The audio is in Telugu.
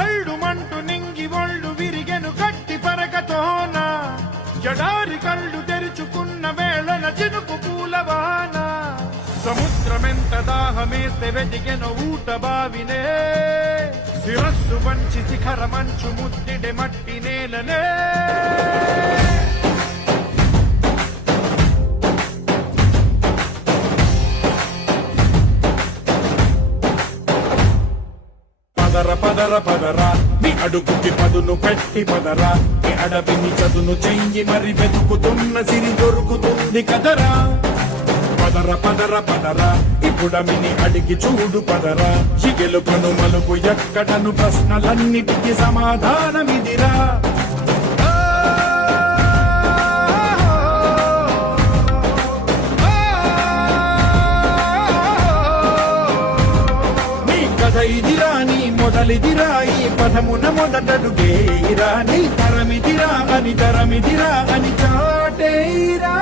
భళ్ళుమంటూ నింగి ఒళ్ళు విరిగెను గట్టి పరగతోన జడారి కళ్ళు తెరుచుకున్న వేళన చినుకు పూలవాన సముద్రమెంత దాహమేస్తే వెతికెను ఊట బావినే శిరస్సు వంచి శిఖర మంచు ముద్దిడె మట్టి నేలనే పదర పదర పదరా నీ అడుగుకి పదును పెట్టి పదరా నీ అడవిని చదును చెయ్యి మరి వెతుకుతున్న సిరి దొరుకుతుంది కదరా పదర పదర పదరా ఇప్పుడమిని అడిగి చూడు పదరా ఈ గెలుపను మలుపు ఎక్కడను ప్రశ్నలన్నిటికీ సమాధానమిదిరా ఇదిరా నీ మొదలిదిరా ఈ పదమున మొదటడుగేరా నీ తరమిదిరా అని చాటేరా